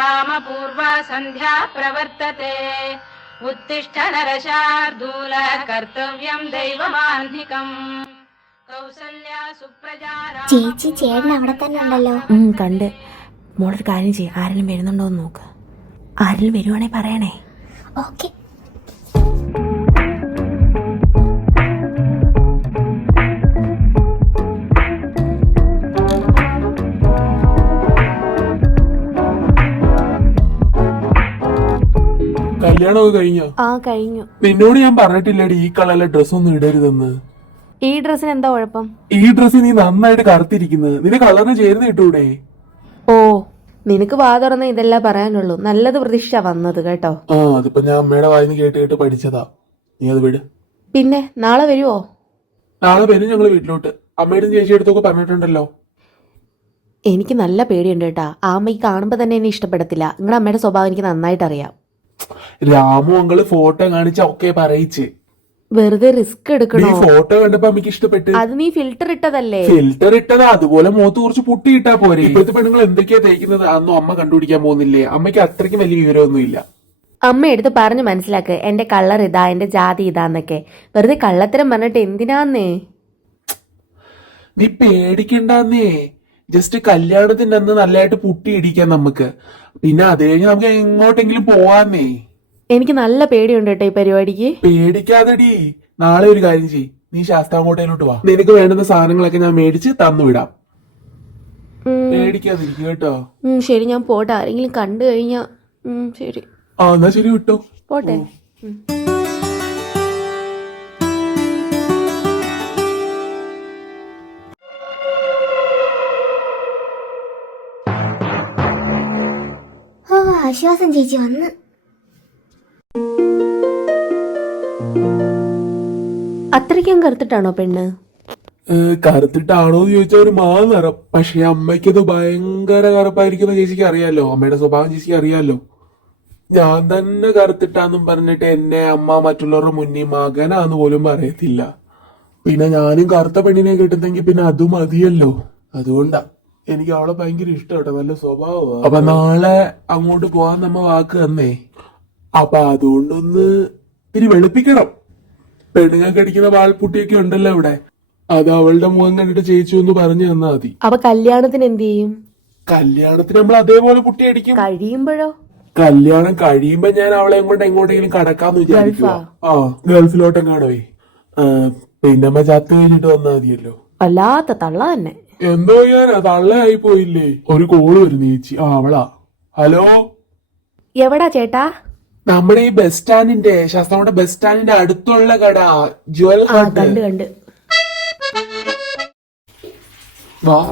रामपूर्वा सन्ध्या प्रवर्तते उत्तिष्ठ नरशार्दूल कर्तव्यम् दैवमाह्निकम् कौसल्या सुप्रजा राम- ചേച്ചി ചേട്ടൻ അവിടെ തന്നെ ഉണ്ടല്ലോ ഉം, കണ്ട് മോളൊരു കാര്യം ചെയ്യും ആരെങ്കിലും വരുന്നുണ്ടോ എന്ന് നോക്ക് ആരെങ്കിലും വരുവാണേ പറയണേ ഓക്കെ കല്യാണമൊക്കെ കഴിഞ്ഞോ? ആ കഴിഞ്ഞു. നിന്നോട് ഞാൻ പറഞ്ഞിട്ടില്ലേടി ഈ കളറിലെ ഡ്രസ് ഒന്നും ഇടരുതെന്ന്. ഈ ഡ്രസ്സിന് എന്താ കുഴപ്പം? ഈ ഡ്രസ് നീ നന്നായിട്ട് കറുത്തിരിക്കുന്നത്. നിന്റെ കളറിന് ചേർന്ന് ഇട്ടൂടെ ഓ നിനക്ക് വാ തുറന്ന ഇതെല്ലാം പറയാനുള്ളൂ. നല്ലത് പ്രതീക്ഷ വന്നത് കേട്ടോ. ആ അതിപ്പോ ഞാൻ അമ്മയുടെ വായിന്ന് കേട്ട് കേട്ട് പഠിച്ചതാ. നീ അത് വിട്. പിന്നെ നാളെ വരുവോ? നാളെ വരും ഞങ്ങൾ വീട്ടിലോട്ട്. അമ്മയുടെ ചേച്ചി അടുത്തൊക്കെ പറഞ്ഞിട്ടുണ്ടല്ലോ. എനിക്ക് നല്ല പേടിയുണ്ട് കേട്ടാ. ആ അമ്മ ഈ കാണുമ്പോൾ തന്നെ എന്നെ ഇഷ്ടപ്പെടത്തില്ല. നിങ്ങളുടെ അമ്മയുടെ സ്വഭാവം എനിക്ക് നന്നായിട്ട് അറിയാം രാമു അങ്ങൾ ഫോട്ടോ കാണിച്ച ഒക്കെ പറയിച്ച്. വെറുതെ റിസ്ക് നീ ഈ ഫോട്ടോ കണ്ടപ്പോ എനിക്ക് ഇഷ്ടപ്പെട്ട്? അത് നീ ഫിൽറ്റർ ഇട്ടതല്ലേ? ഫിൽറ്റർ ഇട്ടതാ. അതുപോലെ മുഖത്ത് കുറച്ച് പുട്ടി ഇട്ടാ പോരെ. ഇപ്പോഴത്തെ പെണ്ണുങ്ങൾ എന്തൊക്കെയാ തേക്കുന്നത്? അന്നും അമ്മ കണ്ടുപിടിക്കാൻ പോകുന്നില്ലേ? അമ്മയ്ക്ക് അത്രയ്ക്ക് വലിയ വിവരമൊന്നും ഇല്ല. അമ്മ എടുത്ത് പറഞ്ഞു മനസ്സിലാക്ക്. എന്റെ കളർ ഇതാ എന്റെ ജാതി ഇതാന്നൊക്കെ. വെറുതെ കള്ളത്തരം പറഞ്ഞിട്ട് എന്തിനാന്നേ? നീ പേടിക്കണ്ടെന്നേ. ജസ്റ്റ് കല്യാണത്തിന്റെ അന്ന് നല്ലതായിട്ട് പുട്ടി ഇടിക്കാം നമുക്ക്. പിന്നെ അത് കഴിഞ്ഞ് നമുക്ക് എങ്ങോട്ടെങ്കിലും പോവാന്നേ. എനിക്ക് നല്ല പേടിയുണ്ട് കേട്ടോ ഈ പരിപാടിക്ക്. പേടിക്കാതെടി. നാളെ ഒരു കാര്യം ചെയ് നീ ശാസ്താംകോട്ടയിലോട്ട് വാ. നിനക്ക് വേണ്ടുന്ന സാധനങ്ങളൊക്കെ ഞാൻ മേടിച്ച് തന്നു വിടാം. പേടിക്കാതിരിക്കും കേട്ടോ. ഉം, ശരി ഞാൻ പോട്ടെ. ആരെങ്കിലും കണ്ടു കഴിഞ്ഞാ ഉം, ശരി. ആ എന്നാ ശരി വിട്ടോ. പോട്ടെ. ഉം. ആശ്വാസം ചേച്ചി വന്ന് അത്രയ്ക്കും കറുത്തിട്ടാണോ പെണ്ണ്? കറുത്തിട്ടാണോ എന്ന് ചോദിച്ചാൽ ഒരു മാ നിറം. പക്ഷെ അമ്മയ്ക്കത് ഭയങ്കര കറുപ്പായിരിക്കുന്ന ചേച്ചിക്ക് അറിയാലോ. അമ്മയുടെ സ്വഭാവം ചേച്ചിക്ക് അറിയാലോ. ഞാൻ തന്നെ കറുത്തിട്ടാന്നും പറഞ്ഞിട്ട് എന്നെ അമ്മ മറ്റുള്ളവരുടെ മുന്നിൽ മകനാന്ന് പോലും പറയത്തില്ല. പിന്നെ ഞാനും കറുത്ത പെണ്ണിനെ കിട്ടുന്നെങ്കിൽ പിന്നെ അതും മതിയല്ലോ. അതുകൊണ്ടാ. എനിക്ക് അവളെ ഭയങ്കര ഇഷ്ടമാട്ടോ നല്ല സ്വഭാവമാണ് അപ്പൊ നാളെ അങ്ങോട്ട് പോവാൻ നമ്മ വാക്ക് തന്നേ. അപ്പൊ അതുകൊണ്ടൊന്ന് ഇത്തിരി വെളുപ്പിക്കണം. പെണ്ണുങ്ങൾക്ക് അടിക്കുന്ന വാൾപുട്ടിയൊക്കെ ഉണ്ടല്ലോ ഇവിടെ. അത് അവളുടെ മുഖം കണ്ടിട്ട് ചേച്ചു എന്ന് പറഞ്ഞു തന്നാ മതി. അപ്പൊ കല്യാണത്തിന് എന്ത് ചെയ്യും? കല്യാണത്തിന് നമ്മൾ അതേപോലെ പുട്ടി അടിക്കും. കഴിയുമ്പോഴോ? കല്യാണം കഴിയുമ്പോ ഞാൻ അവളെ കൊണ്ട് എങ്ങോട്ടെങ്കിലും കടക്കാന്ന് വിചാരിച്ചു ആ ഗൾഫിലോട്ടെങ്ങാണോയി പിന്നെ അമ്മ ചത്ത് കഴിഞ്ഞിട്ട് വന്നാ മതിയല്ലോ. വല്ലാത്ത തള്ള തന്നെ. എന്തോ ഞാനാ തള്ളയായി പോയില്ലേ? ഒരു കോൾ വരുന്നു ചേച്ചി ആ അവളാ. ഹലോ? എവിടാ ചേട്ടാ? നമ്മുടെ ഈ ബസ് സ്റ്റാൻഡിന്റെ ശാസ്ത്രമുടെ ബസ് സ്റ്റാൻഡിന്റെ അടുത്തുള്ള കട ജ്വൽ ആ ഹട്ട് കണ്ട് കണ്ട്. വാ.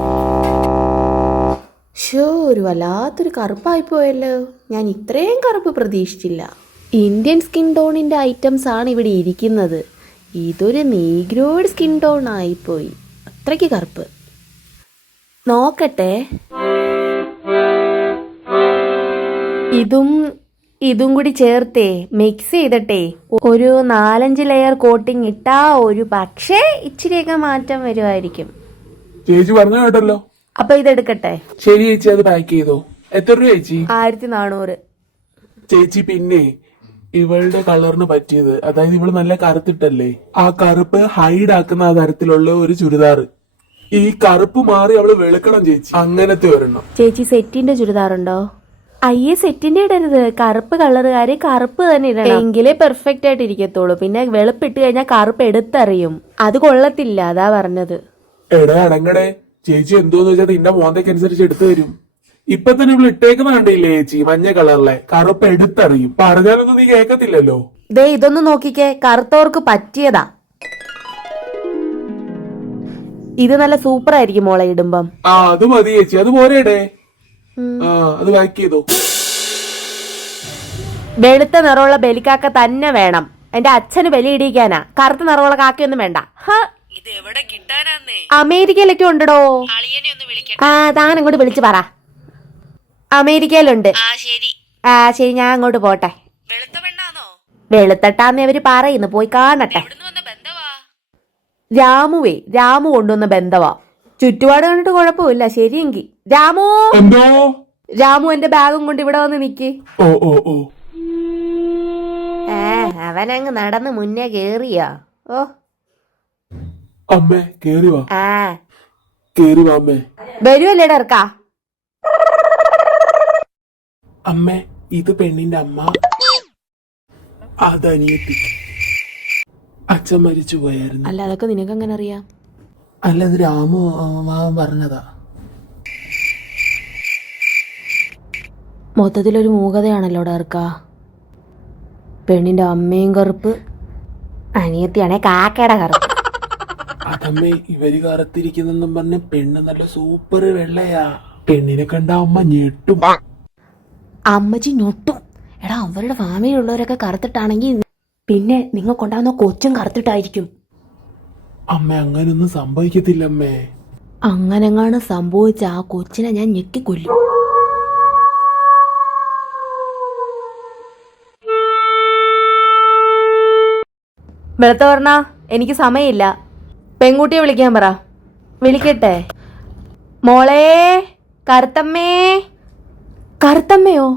ഷോ ഒരു വല്ലാത്തൊരു കറുപ്പായി പോയല്ലോ. ഞാൻ ഇത്രയും കറുപ്പ് പ്രതീക്ഷിച്ചില്ല. ഇന്ത്യൻ സ്കിൻ ടോണിന്റെ ഐറ്റംസ് ആണ് ഇവിടെ ഇരിക്കുന്നത്. ഇതൊരു നീഗ്രോഡ് സ്കിൻ ടോൺ ആയിപ്പോയി അത്രയ്ക്ക് കറുപ്പ്. നോക്കട്ടെ. ഇതും ഇതും കൂടി ചേർത്തേ മിക്സ് ചെയ്തട്ടെ. ഒരു നാലഞ്ച് ലെയർ കോട്ടിംഗ് ഇട്ടാ ഒരു പക്ഷേ ഇച്ചിരിയൊക്കെ മാറ്റം വരുമായിരിക്കും ചേച്ചി പറഞ്ഞു കേട്ടല്ലോ. അപ്പൊ ഇതെടുക്കട്ടെ. ശരി ചേച്ചി അത് പാക്ക് ചെയ്തോ. എത്ര രൂപ ചേച്ചി? ആയിരത്തി നാനൂറ് ചേച്ചി പിന്നെ ഇവളുടെ കളറിന് പറ്റിയത്. അതായത് ഇവൾ നല്ല കറുത്തിട്ടല്ലേ? ആ കറുപ്പ് ഹൈഡ് ആക്കുന്ന തരത്തിലുള്ള ഒരു ചുരിദാർ ഈ കറുപ്പ് മാറി അവൾ വെളുക്കണം ചേച്ചി. അങ്ങനത്തെ ഒരെണ്ണം. ചേച്ചി സെറ്റിന്റെ ചുരിദാറുണ്ടോ? അയ്യേ സെറ്റിന്റെ ഇടരുത്. കറുപ്പ് കളറുകാര് കറുപ്പ് തന്നെ ഇടണം. എങ്കിലേ പെർഫെക്റ്റ് ആയിട്ട് ഇരിക്കത്തുള്ളൂ. പിന്നെ വെളുപ്പിട്ട് കഴിഞ്ഞാൽ കറുപ്പ് എടുത്തറിയും. അത് കൊള്ളത്തില്ല അതാ പറഞ്ഞത്. എടാ അടങ്ങടെ ചേച്ചി എന്തോന്ന് വെച്ചാൽ നിന്റെ മോന്തയ്ക്ക് അനുസരിച്ച് എടുത്തു തരും. ഇപ്പൊ തന്നെ ഇവൾ ഇട്ടേക്കുന്ന കണ്ടില്ലേ ചേച്ചി മഞ്ഞ കളറിലെ. കറുപ്പ് എടുത്തറിയും. പറഞ്ഞാലൊന്നും നീ കേക്കത്തില്ലല്ലോ. ദേ ഇതൊന്ന് നോക്കിക്കേ. കറുത്തവർക്ക് പറ്റിയതാ. ഇത് നല്ല സൂപ്പർ ആയിരിക്കും മോളെ ഇടുമ്പം. ആ അത് മതി ചേച്ചി. അത് പോരേടേ ആ അത് പാക്ക് ചെയ്തോ. വെളുത്ത നിറമുള്ള ബലിക്കാക്ക തന്നെ വേണം. എന്റെ അച്ഛന് ബലി ഇടിക്കാനാ കറുത്ത നിറമുള്ള കാക്കയൊന്നും വേണ്ട. ഹ. അമേരിക്കയിലൊക്കെ ഉണ്ടോ ആ താൻ അങ്ങോട്ട് വിളിച്ചു പറ. അമേരിക്കയിലുണ്ട്. ആ ശരി. ഞാൻ അങ്ങോട്ട് പോട്ടെ. വെളുത്തട്ടാന്ന് അവർ പറയുന്നു. പോയി കാണട്ടെ. രാമുവേ രാമു കൊണ്ടുവന്ന ബന്ധവാ. ചുറ്റുപാട് കണ്ടിട്ട് കുഴപ്പമില്ല ശരിയെങ്കി. രാമു! എന്തോ? രാമു എന്റെ ബാഗും കൊണ്ട് ഇവിടെ വന്ന് നിക്ക്. ഓ ഓ ഓ. ഏ അവനങ്ങ് നടന്ന് മുന്നേ കേറിയാ? ഓ. അമ്മേ കേറി വാ. ആ. കേറി വാ അമ്മേ. അമ്മേ ഇത് പെണ്ണിന്റെ അമ്മ. അതനിയത്തി. അച്ഛൻ മരിച്ചു പോയായിരുന്നു. അല്ല അതൊക്കെ നിനക്ക് അങ്ങനെ അറിയാം? അല്ല ഇത് രാമു ആ, മാമൻ പറഞ്ഞതാ. മൊത്തത്തിലൊരു മൂകതയാണല്ലോ ഡാർക്ക. പെണ്ണിന്റെ അമ്മയും കറുപ്പ് അനിയത്തിയാണേ കാക്കയുടെ കറുപ്പ്. അതമ്മേ ഇവർ കറുത്തിരിക്കുന്നെന്നും പറഞ്ഞ് പെണ്ണ് നല്ല സൂപ്പർ വെള്ളയാ. പെണ്ണിനെ കണ്ട അമ്മ ഞെട്ടും. അമ്മച്ചി ഞൊട്ടും. എടാ അവരുടെ ഫാമിലിയുള്ളവരൊക്കെ കറുത്തിട്ടാണെങ്കിൽ പിന്നെ നിങ്ങൾക്കുണ്ടാകുന്ന കൊച്ചും കറുത്തിട്ടായിരിക്കും. അമ്മ അങ്ങനൊന്നും സംഭവിക്കത്തില്ല അമ്മേ അങ്ങനെങ്ങാണ് സംഭവിച്ച ആ കൊച്ചിനെ ഞാൻ ഞെക്കിക്കൊല്ലും. വെളുത്ത പറഞ്ഞ എനിക്ക് സമയമില്ല. പെൺകുട്ടിയെ വിളിക്കാൻ പറ. വിളിക്കട്ടെ. മോളെ കറുത്തമ്മേ. കറുത്തമ്മയോ?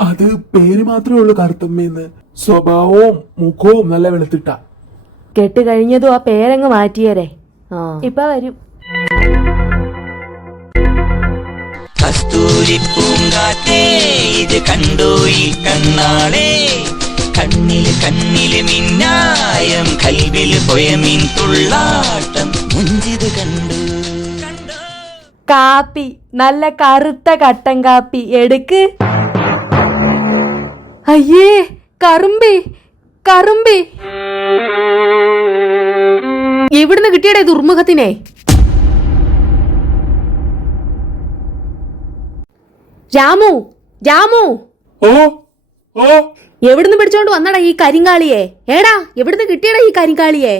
അത് പേര് മാത്രമേ ഉള്ളൂ കറുത്തമ്മേന്ന്. സ്വഭാവവും മുഖവും നല്ല വെളുത്തിട്ട. കെട്ട് കഴിഞ്ഞതും ആ പേരങ്ങ് മാറ്റിയരെ. ഇപ്പൊ വരും. കസ്തൂരി പൂങ്കാറ്റേ ഇത് കണ്ടോ ഈ കണ്ണാളെ കണ്ണിൽ കണ്ണിൽ മിന്നായം കൽവിൽ പൊയമീൻ തുള്ളാട്ടം. മുഞ്ചിത് കണ്ടു. കാപ്പി നല്ല കറുത്ത കട്ടൻ കാപ്പി എടുക്ക്. അയ്യേ. കറുമ്പി കറുമ്പേ. എവിടുന്ന് കിട്ടിയടേ ദുർമുഖത്തിനെ രാമു രാമു. ഓ ഓ. എവിടുന്ന് പിടിച്ചോണ്ട് വന്നടാ ഈ കരിങ്കാളിയെ? ഏടാ എവിടുന്ന് കിട്ടിയടാ ഈ കരിങ്കാളിയെ?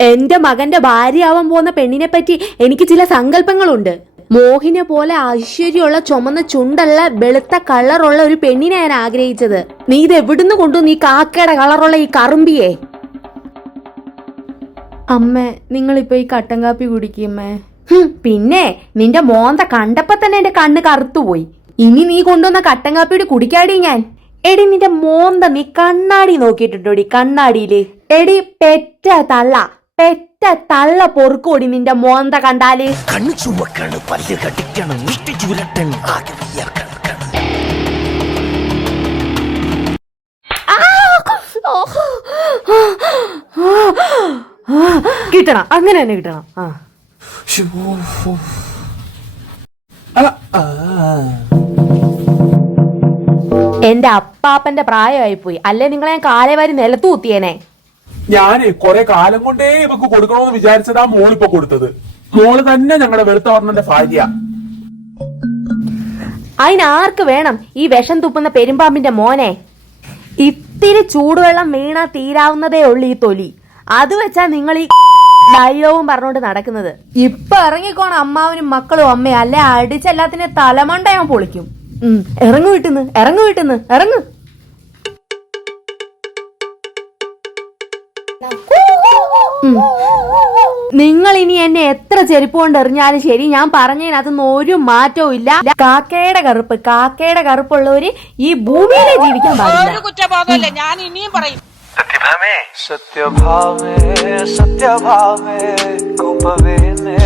എന്റെ മകന്റെ ഭാര്യയാവാൻ പോകുന്ന പെണ്ണിനെ പറ്റി എനിക്ക് ചില സങ്കല്പങ്ങളുണ്ട്. മോഹിനെ പോലെ ഐശ്വര്യമുള്ള ചുമന്ന ചുണ്ടല്ല വെളുത്ത കളറുള്ള ഒരു പെണ്ണിനെ ഞാൻ ആഗ്രഹിച്ചത്. നീ ഇത് എവിടുന്ന് കൊണ്ടു നീ കാക്കയുടെ കളറുള്ള ഈ കറുമ്പിയെ? അമ്മ നിങ്ങളിപ്പോ ഈ കട്ടൻ കാപ്പി കുടിക്കുമ്മേ പിന്നെ നിന്റെ മോന്ത കണ്ടപ്പോ തന്നെ എന്റെ കണ്ണ് കറുത്തുപോയി. ഇനി നീ കൊണ്ടുവന്ന കട്ടൻ കാപ്പിയുടെ കുടിക്കാടി ഞാൻ. എടി നിന്റെ മോന്ത നീ കണ്ണാടി നോക്കിയിട്ടുണ്ടോടി കണ്ണാടിയിൽ? എടി പെറ്റ തള്ള പെറ്റ തള്ള പൊറുക്കോടി നിന്റെ മോന്ത കണ്ടാൽ. കണ്ണു ചുമക്കാണ് പല്ല് കടിക്കണം ചുരട്ടൻ ആഗ്രഹിക്കണം കിട്ടണം അങ്ങനെ തന്നെ കിട്ടണം. ആ. എന്റെ അപ്പാപ്പന്റെ പ്രായമായി പോയി അല്ലെ നിങ്ങളെ ഞാൻ കാലേവാരി നിലത്തു കുത്തിയേനെ? ഞാനേ കൊറേ കാലം കൊണ്ടേ ഇവക്ക് കൊടുക്കണോന്ന് വിചാരിച്ചതാ മോളിപ്പോ കൊടുത്തത്. മോൾ തന്നെ ഞങ്ങളുടെ വെളുത്ത വർണന്റെ ഭാര്യ. അതിനാർക്ക് വേണം ഈ വിഷം തുപ്പുന്ന പെരുമ്പാമ്പിന്റെ മോനെ? ഇത്തിരി ചൂടുവെള്ളം വീണാ തീരാവുന്നതേ ഉള്ളു ഈ തൊലി. അത് വെച്ചാ നിങ്ങൾ ഈ ഡയലോഗും പറഞ്ഞോണ്ട് നടക്കുന്നത്. ഇപ്പൊ ഇറങ്ങിക്കോണം അമ്മാവനും മക്കളും അമ്മയും അല്ലെ അടിച്ചെല്ലാത്തിനെ തലമണ്ട ഞാൻ പൊളിക്കും. ഉം, ഇറങ്ങു വീട്ടിന്ന് ഇറങ്ങു വീട്ടിന്ന് ഇറങ്ങു. നിങ്ങൾ ഇനി എന്നെ എത്ര ചെരുപ്പ് കൊണ്ട് എറിഞ്ഞാലും ശരി ഞാൻ പറഞ്ഞതിനകത്തുനിന്ന് ഒരു മാറ്റവും ഇല്ല. കാക്കയുടെ കറുപ്പ് കാക്കയുടെ കറുപ്പുള്ളവര് ഈ ഭൂമിയിലെ ജീവിക്കാൻ പാടില്ല. കുറ്റബോധമില്ല? ഞാൻ ഇനിയും പറയും. സത്യഭാമേ. സത്യഭാമേ കോപവേനേ